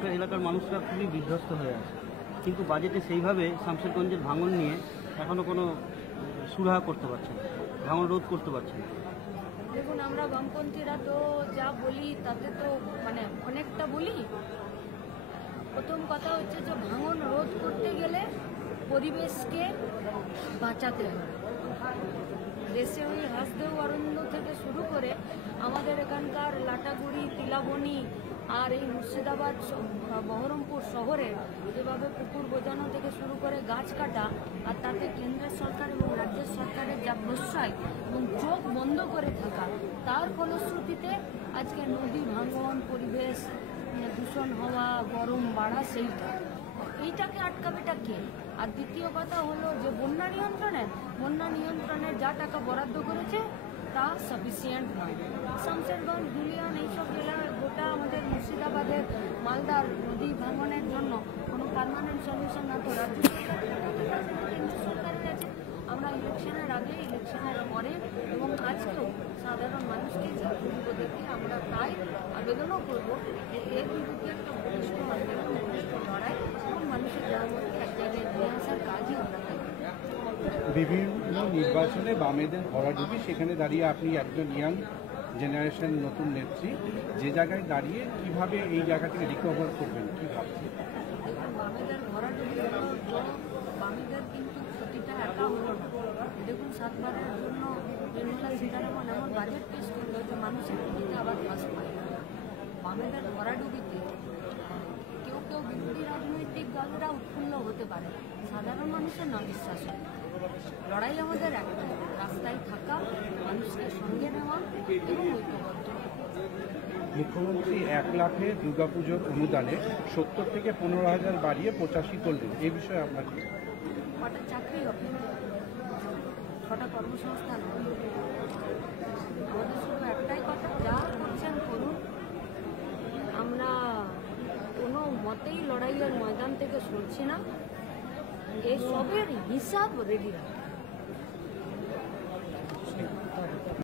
এলাকার মানুষরা খুবই বিধ্বস্ত হয়ে আছে, কিন্তু বাজেটে সেইভাবে শামশেরগঞ্জের ভাঙন নিয়ে এখনো কোনো সুরাহা করতে পারছে না, ভাঙন রোধ করতে পারছে না। দেখুন, আমরা বামপন্থীরা তো যা বলি তাতে তো অনেকটা বলি। প্রথম কথা হচ্ছে যে ভাঙন রোধ করতে গেলে পরিবেশকে বাঁচাতে হবে। দেশে ওই হাসদেও অরণ্য থেকে শুরু করে আমাদের এখানকার লাটাগুড়ি, তিলাবনি আর এই মুর্শিদাবাদ, বহরমপুর শহরে যেভাবে পুকুর বোঝানো থেকে শুরু করে গাছ কাটা, আর তাতে কেন্দ্রের সরকার এবং রাজ্যের সরকারের যা প্রশ্রয় এবং চোখ বন্ধ করে থাকা, তার ফলশ্রুতিতে আজকে নদী ভাঙন, পরিবেশ দূষণ হওয়া, গরম বাড়া, এইটাকে আটকাবেটা কে? আর দ্বিতীয় কথা হলো যে বন্যা নিয়ন্ত্রণের যা টাকা বরাদ্দ করেছে তা সাফিসিয়েন্ট নয়। শামশেরগঞ্জ, ধুলিয়ান এইসব জেলায়, গোটা আমাদের মুর্শিদাবাদের, মালদার নদী ভাঙনের জন্য কোনো পার্মানেন্ট সলিউশন না তো রাজ্য সরকারের কাছে, কেন্দ্র সরকারের কাছে। আমরা ইলেকশনের আগে, ইলেকশনের পরে এবং আজকেও সাধারণ মানুষকে জাতিগুলো দেখে আমরা তাই আবেদনও করবো যে এর বিরুদ্ধে একটা বলিষ্ঠ আন্দোলন, বলিষ্ঠ লড়াই এবং মানুষের জনমতকে এক জায়গায় নিয়ে আসার কাজই আমরা করি। বিভিন্ন নির্বাচনে বামেদের ভরাডুবি, সেখানে দাঁড়িয়ে আপনি একজন ইয়াং জেনারেশন, নতুন নেত্রী, যে জায়গায় দাঁড়িয়ে কিভাবে এই জায়গাটাকে রিকভার করবেন, কি ভাবছেন? দেখুন, বামেদের ভরাডুবি হলো তো বামেদের কিন্তু ক্ষতিটা একা হলো না। দেখুন, 7 বারের জন্য নির্মলা সীতারামন এমন বাজেট পেশ করলো যে মানুষের ক্ষতিতে আবার ফাঁস পায়। বামেদের ভরাডুবিতে কেউ কেউ বিরোধী রাজনৈতিক দলরা উৎফুল্ল হতে পারে, সাধারণ মানুষের না বিশ্বাস হয়। লড়াই আমাদের একটাই, রাস্তায় থাকা, মানুষকে সঙ্গে নেওয়া এবং ঐক্যবদ্ধ। মুখ্যমন্ত্রী 1 লাখে দুর্গাপুজোর অনুদানে 70 থেকে 15,000 বাড়িয়ে 85 করলেন, এই বিষয়ে আপনার কি? কটা চাকরি হবে, 6টা কর্মসংস্থান হবে। আমাদের শুধু একটাই কথা, যা করছেন করুন। আমরা কোনো মতেই লড়াইয়ের ময়দান থেকে সরছি না। এই সবের হিসাব রেডি রাখি।